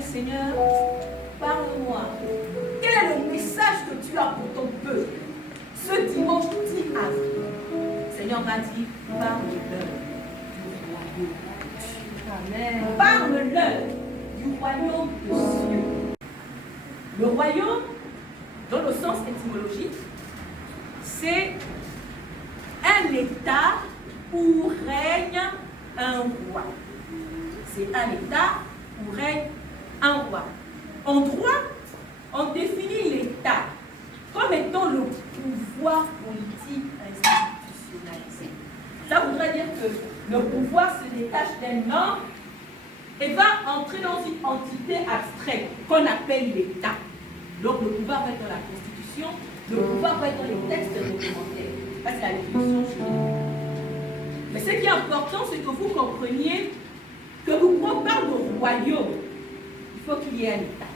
Éternel Seigneur, parle-moi. Quel est le message que tu as pour ton peuple ce dimanche 10 avril? Seigneur m'a dit, parle-leur du royaume. Amen. Parle-leur du royaume de cieux. Le royaume, dans le sens étymologique, c'est un état où règne un roi. C'est un état où règne un roi. En droit, on définit l'état comme étant le pouvoir politique institutionnalisé. Ça voudrait dire que le pouvoir se détache d'un homme et va entrer dans une entité abstraite qu'on appelle l'État. Donc le pouvoir va être dans la Constitution, le pouvoir va être dans les textes réglementaires. Ça, c'est la définition juridique. Mais ce qui est important, c'est que vous compreniez que quand on parle de royaume, il faut qu'il y ait un État.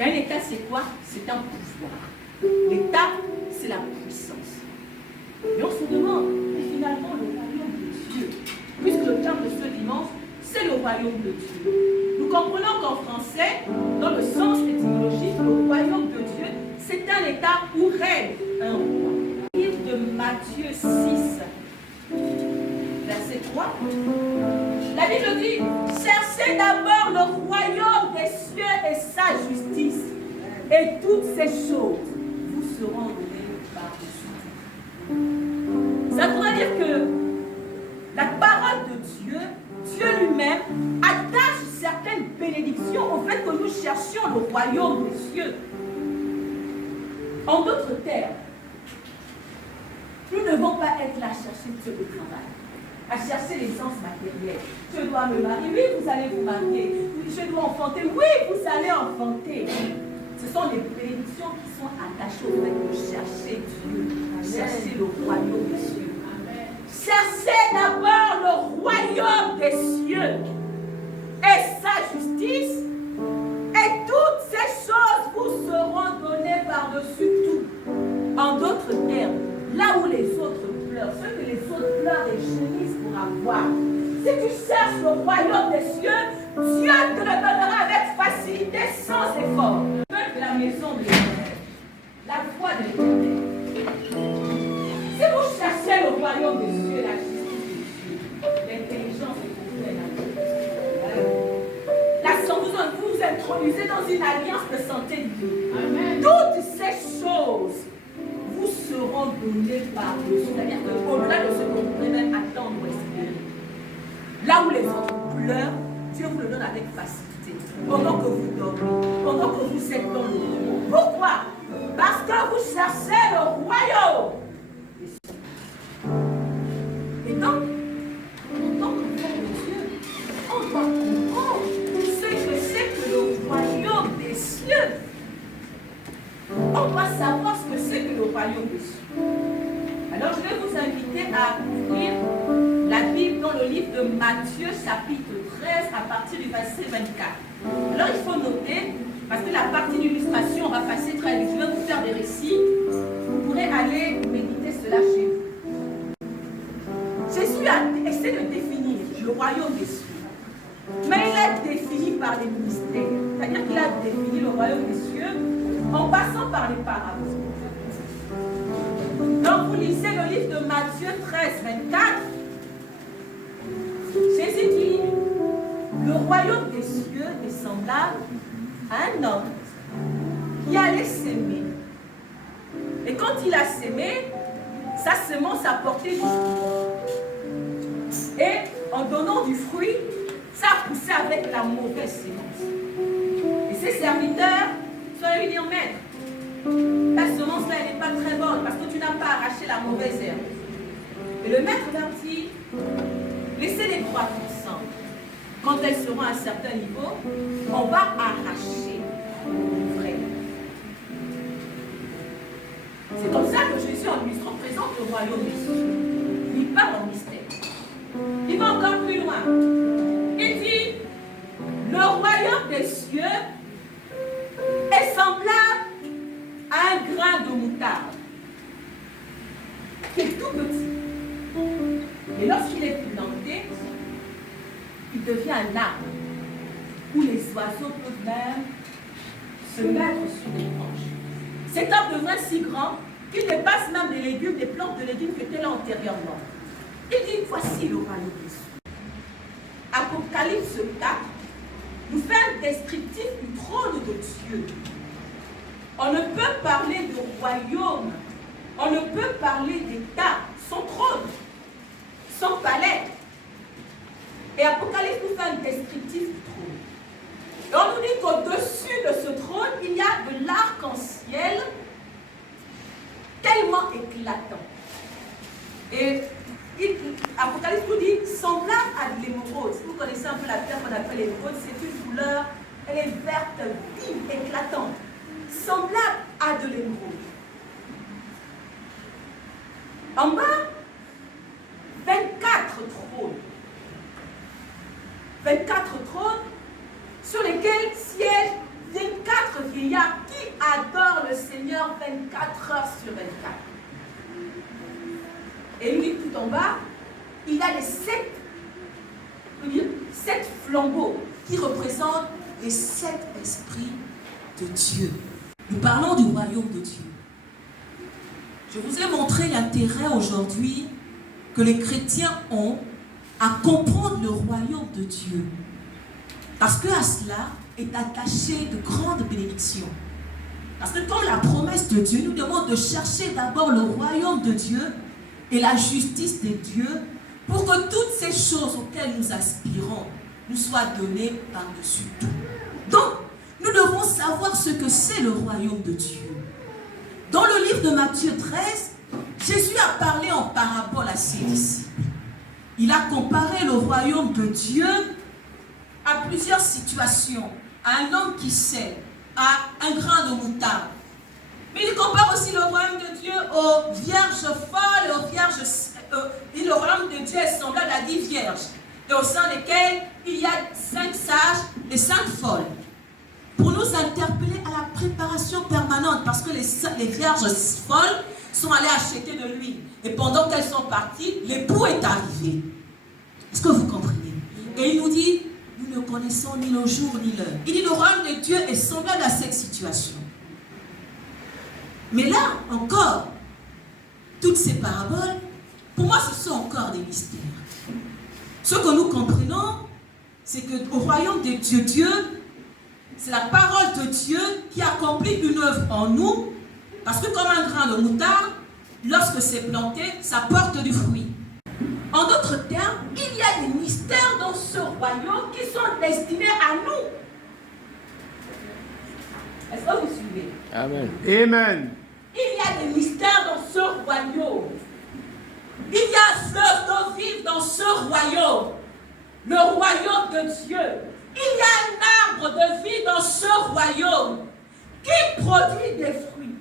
Et un État, c'est quoi? C'est un pouvoir. L'État, c'est la puissance. Et on se demande, mais finalement, le royaume de Dieu, puisque le terme de ce dimanche, c'est le royaume de Dieu. Nous comprenons qu'en français, dans le sens étymologique, le royaume de Dieu, c'est un État où règne un roi. Livre de Matthieu 6, verset 3. La Bible dit, cherchez d'abord le royaume des cieux et sa justice, et toutes ces choses vous seront données par-dessus. Ça voudrait dire que la parole de Dieu, Dieu lui-même, attache certaines bénédictions au fait que nous cherchions le royaume des cieux. En d'autres termes, nous ne devons pas être là à chercher Dieu de travail, à chercher l'essence matérielle. Je dois me marier, oui, vous allez vous marier. Je dois enfanter, oui, vous allez enfanter. Ce sont les bénédictions qui sont attachées au fait de chercher Dieu, chercher le royaume des cieux. Cherchez d'abord le royaume des cieux et sa justice, et toutes ces choses vous seront données par-dessus tout. En d'autres termes, là où les autres pleurent, ce que les autres pleurent et gémissent pour avoir, si tu cherches le royaume des cieux, Dieu te le donnera avec facilité, sans effort. Le peuple de la maison de l'Éternel, la foi de l'Éternel. Si vous cherchez le royaume des cieux, la justice des cieux, l'intelligence est pour vous vous introduisez dans une alliance de santé divine. Amen. Toutes ces choses vous seront données par-dessus. C'est-à-dire qu'au-delà de ce que vous pouvez même attendre ou espérer. Là où les autres pleurent, Dieu vous le donne avec facilité. Pendant que vous dormez, pendant que vous êtes dans le repos. Pourquoi? Parce que vous cherchez le royaume. Et donc, en tant que peuple de Dieu, on doit comprendre ce que c'est que le royaume des cieux. On doit savoir ce que c'est que le royaume des cieux. Alors, je vais vous inviter à ouvrir la Bible dans le livre de Matthieu, chapitre 13, à partir du verset 24. Alors, il faut noter, parce que la partie d'illustration, on va passer très vite. Je vais vous faire des récits. Vous pourrez aller méditer cela chez vous. Jésus a essayé de définir le royaume des cieux. Mais il a défini par les mystères. C'est-à-dire qu'il a défini le royaume des cieux en passant par les paraboles. Donc vous lisez le livre de Matthieu 13, 24. Jésus dit, le royaume des cieux est semblable à un homme qui allait s'aimer. Et quand il a sémé, sa semence a porté du fruit. Et en donnant du fruit, ça a poussé avec la mauvaise semence. Et ses serviteurs sont allés lui dire, maître, ta semence là, elle n'est pas très bonne parce que tu n'as pas arraché la mauvaise herbe. Et le maître leur dit, laissez-les croître ensemble. Quand elles seront à un certain niveau, on va arracher le vrai. C'est comme ça que Jésus, en illustrant, présente le royaume des cieux. Il parle en mystère. Il va encore plus loin. Il dit, le royaume des cieux est semblable à un grain de moutarde qui est tout petit. Et lorsqu'il est planté, il devient un arbre. où les oiseaux peuvent même se mettre sur les branches. Cet arbre devient si grand qu'il dépasse même les légumes, les plantes de légumes qui étaient là antérieurement. Il dit, voici le royaume des cieux. Apocalypse 4 nous fait un descriptif du trône de Dieu. On ne peut parler de royaume, on ne peut parler d'État sans trône, sans palais. Et Apocalypse nous fait un descriptif du trône. Et on nous dit qu'au-dessus de ce trône, il y a de l'arc-en-ciel tellement éclatant. Et Apocalypse nous dit semblable à de l'émeraude. Si vous connaissez un peu la pierre qu'on appelle l'émeraude, c'est une couleur, elle est verte, vive, éclatante. Semblable à de l'émeraude. En bas, 24 trônes. 24 trônes sur lesquels siègent 24 vieillards qui adorent le Seigneur 24 heures sur 24. Et lui, tout en bas, il a les 7 flambeaux qui représentent les 7 esprits de Dieu. Nous parlons du royaume de Dieu. Je vous ai montré l'intérêt aujourd'hui que les chrétiens ont à comprendre le royaume de Dieu. Parce qu'à cela est attaché de grandes bénédictions. Parce que comme la promesse de Dieu nous demande de chercher d'abord le royaume de Dieu et la justice de Dieu pour que toutes ces choses auxquelles nous aspirons nous soient données par-dessus tout. Donc, nous devons savoir ce que c'est le royaume de Dieu. Dans le livre de Matthieu 13, Jésus a parlé en parabole à ses disciples. Il a comparé le royaume de Dieu à plusieurs situations. À un homme qui sait, à un grain de moutarde. Mais il compare aussi le royaume de Dieu aux vierges folles, aux vierges. Le royaume de Dieu est semblable à 10 vierges, et au sein desquelles il y a 5 sages et 5 folles. Pour nous interpeller à la préparation permanente, parce que les vierges folles sont allées acheter de l'huile. Et pendant qu'elles sont parties, l'époux est arrivé. Est-ce que vous comprenez? Et il nous dit, nous ne connaissons ni le jour ni l'heure. Il dit, le royaume de Dieu est semblable à cette situation. Mais là, encore, toutes ces paraboles, pour moi, ce sont encore des mystères. Ce que nous comprenons, c'est qu'au royaume de Dieu, c'est la parole de Dieu qui accomplit une œuvre en nous, parce que comme un grain de moutarde, lorsque c'est planté, ça porte du fruit. En d'autres termes, il y a des mystères dans ce royaume qui sont destinés à nous. Est-ce que vous suivez? Amen. Amen. Il y a des mystères dans ce royaume. Il y a un fleuve d'eau vive dans ce royaume. Le royaume de Dieu. Il y a un arbre de vie dans ce royaume qui produit des fruits.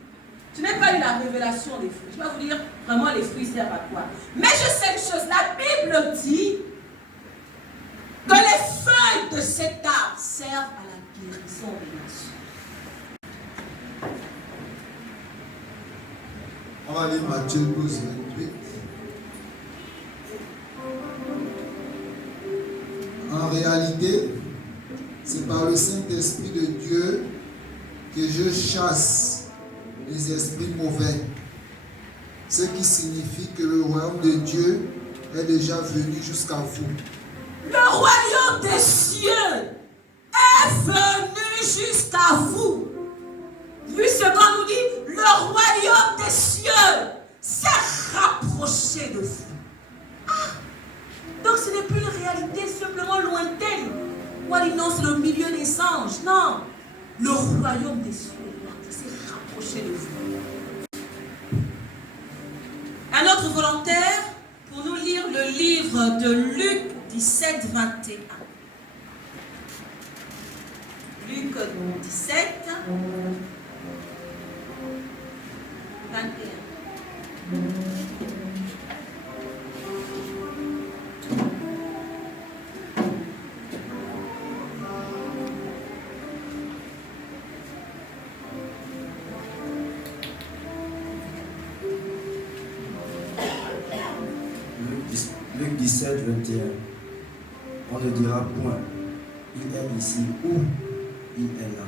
Je n'ai pas eu la révélation des fruits. Je vais vous dire vraiment les fruits servent à quoi. Mais je sais une chose, la Bible dit que les feuilles de cet arbre servent à la guérison des nations. On va lire Matthieu 12, 28. En réalité, c'est par le Saint-Esprit de Dieu que je chasse les esprits mauvais. Ce qui signifie que le royaume de Dieu est déjà venu jusqu'à vous. Le royaume des cieux est venu jusqu'à vous. Lui, ce qu'on nous dit, le royaume des cieux s'est rapproché de vous. Ah, donc ce n'est plus une réalité simplement lointaine. On dit non, c'est le milieu des anges. Non, le royaume des cieux s'est rapproché de vous. Un autre volontaire pour nous lire le livre de Luc 17, 21. Luc 17, 21. Luc 17, 21. On ne dira point, il est ici ou il est là.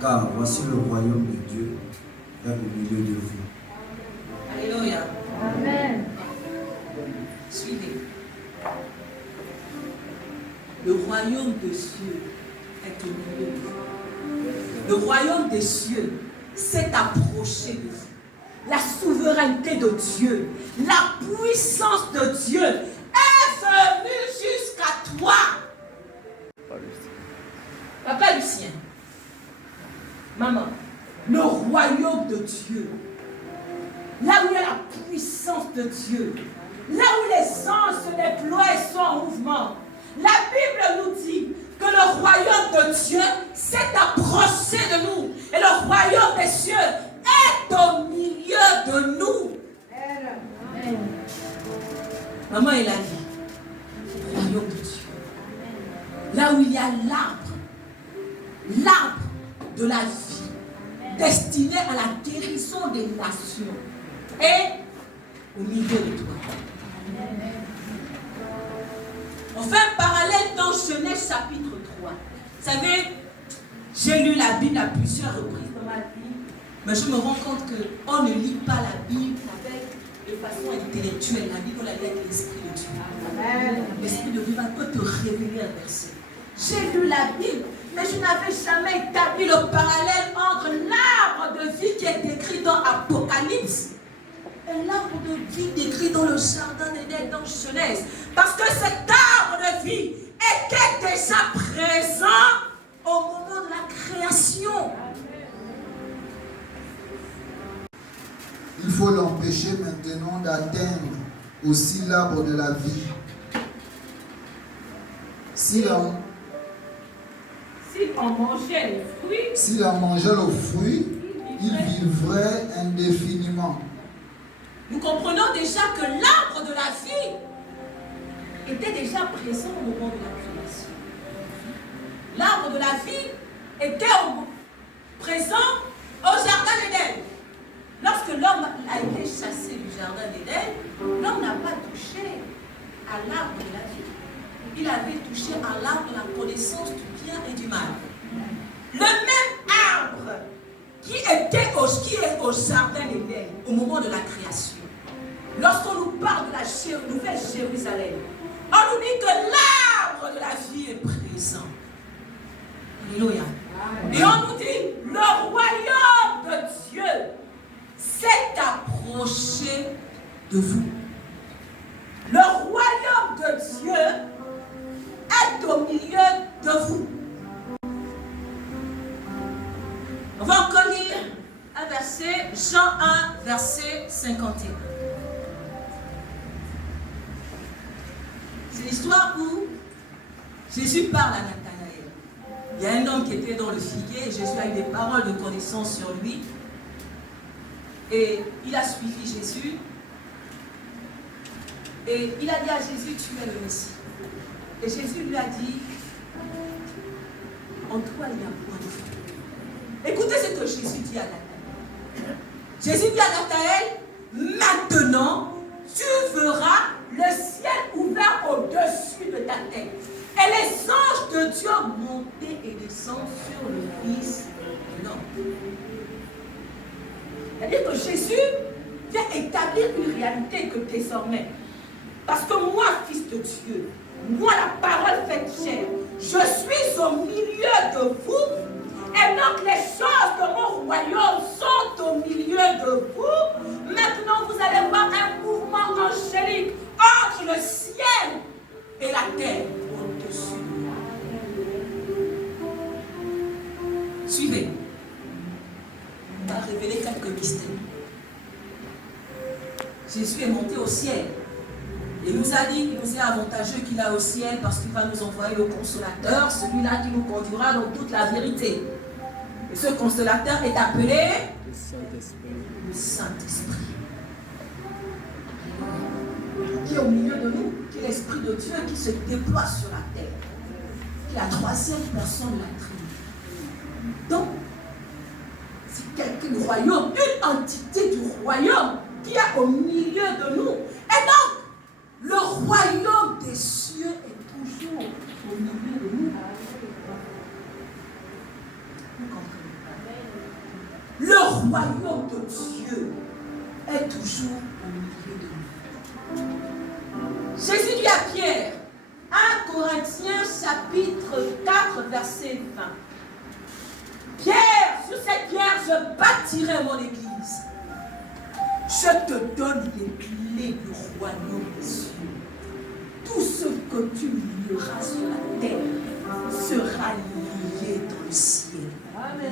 Car voici le royaume de Dieu est au milieu de vous. Alléluia. Amen. Suivez. Le royaume des cieux est au milieu de vous. Le royaume des cieux s'est approché de vous. La souveraineté de Dieu, la puissance de Dieu est venue jusqu'à toi. Papa Lucien, maman, le royaume de Dieu, là où il y a la puissance de Dieu, là où les anges se déploient et sont en mouvement, la Bible nous dit que le royaume de Dieu s'est approché de nous et le royaume des cieux est au milieu de nous. Amen. Maman, elle a dit, le royaume de Dieu, là où il y a l'arbre de la vie, destiné à la guérison des nations, est au milieu de toi. On fait un parallèle dans Genèse chapitre 3. Vous savez, j'ai lu la Bible à plusieurs reprises dans ma vie, mais je me rends compte qu'on ne lit pas la Bible de façon intellectuelle. La Bible, on la lit avec l'Esprit de Dieu. L'Esprit de Dieu peut te révéler un verset. J'ai lu la Bible, mais je n'avais jamais établi le parallèle entre l'arbre de vie qui est décrit dans Apocalypse et l'arbre de vie décrit dans le jardin d'Éden dans Genèse. Parce que cet arbre de vie était déjà présent au moment de la création. Il faut l'empêcher maintenant d'atteindre aussi l'arbre de la vie. S'il en mangeait le fruit, il vivrait indéfiniment. Nous comprenons déjà que l'arbre de la vie était déjà présent au moment de la création. L'arbre de la vie était présent au jardin d'Éden. Lorsque l'homme a été chassé du jardin d'Éden, l'homme n'a pas touché à l'arbre de la vie. Il avait touché à l'arbre de la connaissance du bien et du mal. Le même arbre qui est au jardin d'Éden au moment de la création. Lorsqu'on nous parle de la nouvelle Jérusalem, on nous dit que l'arbre de la vie est présent. Alléluia. Et on nous dit, le royaume de Dieu s'est approché de vous. Le royaume de Dieu est au milieu de vous. On va encore lire un verset, Jean 1, verset 51. C'est l'histoire où Jésus parle à Nathanaël. Il y a un homme qui était dans le figuier et Jésus a eu des paroles de connaissance sur lui. Et il a suivi Jésus. Et il a dit à Jésus, tu es le Messie. Et Jésus lui a dit, en toi il y a point de foi. Écoutez ce que Jésus dit à Nathanaël. Jésus dit à Nathanaël, maintenant tu verras le ciel ouvert au-dessus de ta tête. Et les anges de Dieu monter et descendre sur le Fils de l'homme. C'est-à-dire que Jésus vient établir une réalité que désormais, parce que moi, fils de Dieu, moi la parole faite chair, je suis au milieu de vous, et donc les choses de mon royaume sont au milieu de vous. Maintenant, vous allez voir un mouvement angélique entre le ciel et la terre au-dessus de moi. Suivez. On va révéler quelques mystères. Jésus est monté au ciel. Il nous a dit qu'il nous est avantageux qu'il a au ciel parce qu'il va nous envoyer le consolateur, celui-là qui nous conduira dans toute la vérité. Et ce consolateur est appelé le Saint-Esprit. Qui est au milieu de nous, qui est l'Esprit de Dieu qui se déploie sur la terre. Qui est la troisième personne de la Trinité. Donc, c'est quelqu'un du royaume, une entité du royaume qui est au milieu de nous. Et donc, le royaume des cieux est toujours au milieu de nous. royaume de Dieu est toujours au milieu de nous. Jésus dit à Pierre, 1 Corinthiens chapitre 4 verset 20. Pierre, sur cette pierre, je bâtirai mon église. Je te donne les clés du royaume des cieux. Tout ce que tu lieras sur la terre sera lié dans le ciel.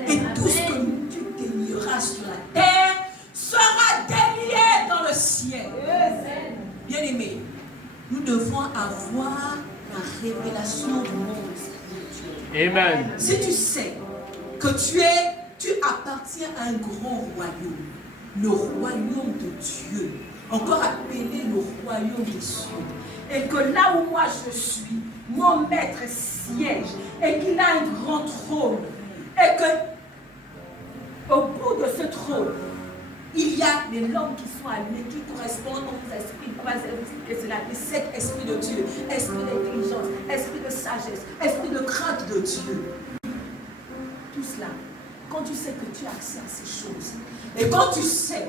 Et tout ce que tu délieras sur la terre sera délié dans le ciel. Bien-aimés, nous devons avoir la révélation du monde spirituel. Amen. Si tu sais que tu appartiens à un grand royaume, le royaume de Dieu, encore appelé le royaume des cieux, et que là où moi je suis, mon maître siège, et qu'il a un grand trône, et que au bout de ce trône, il y a les lampes qui sont allumées, qui correspondent aux esprits, les 7 esprits de Dieu, esprit d'intelligence, esprit de sagesse, esprit de crainte de Dieu. Tout cela, quand tu sais que tu as accès à ces choses, et quand tu sais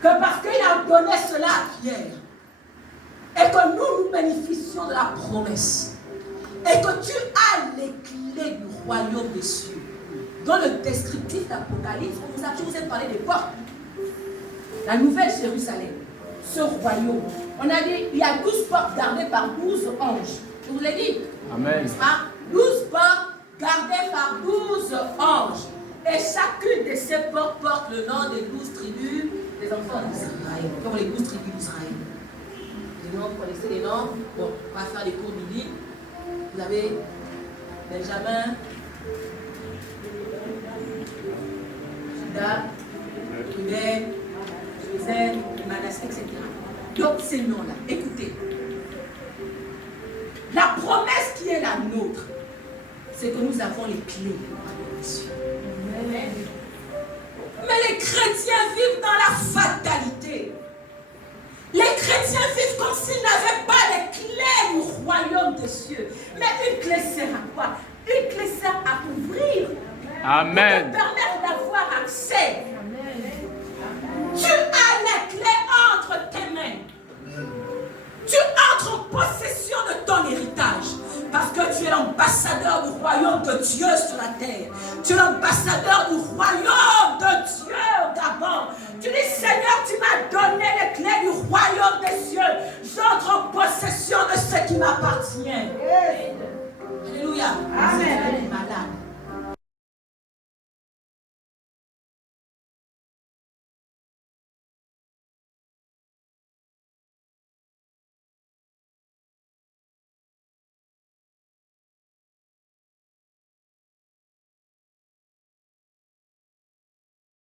que parce qu'il a donné cela à Pierre, et que nous bénéficions de la promesse, et que tu as les clés du royaume des cieux. Dans le descriptif d'Apocalypse, je vous ai parlé des portes. La nouvelle Jérusalem, ce royaume. On a dit, il y a 12 portes gardées par 12 anges. Je vous l'ai dit. Amen. 12 portes gardées par 12 anges. Et chacune de ces portes porte le nom des 12 tribus des enfants d'Israël. Comme les 12 tribus d'Israël. Les noms, vous connaissez les noms. Bon, on va faire des cours bibliques. Vous avez Benjamin, Judas, Ruben, Joseph, Manassé, etc. Donc ces noms-là, écoutez. La promesse qui est la nôtre, c'est que nous avons les clés du royaume des cieux. Mais les chrétiens vivent dans la fatalité. Les chrétiens vivent comme s'ils n'avaient pas les clés du royaume des cieux. Mais une clé sert à quoi? Une clé sert à ouvrir. Amen. Pour te permettre d'avoir accès. Tu as les clés entre tes mains. Tu entres en possession de ton héritage. Parce que tu es l'ambassadeur du royaume de Dieu sur la terre. Tu es l'ambassadeur du royaume de Dieu au Gabon. Tu dis, Seigneur, tu m'as donné les clés du royaume des cieux.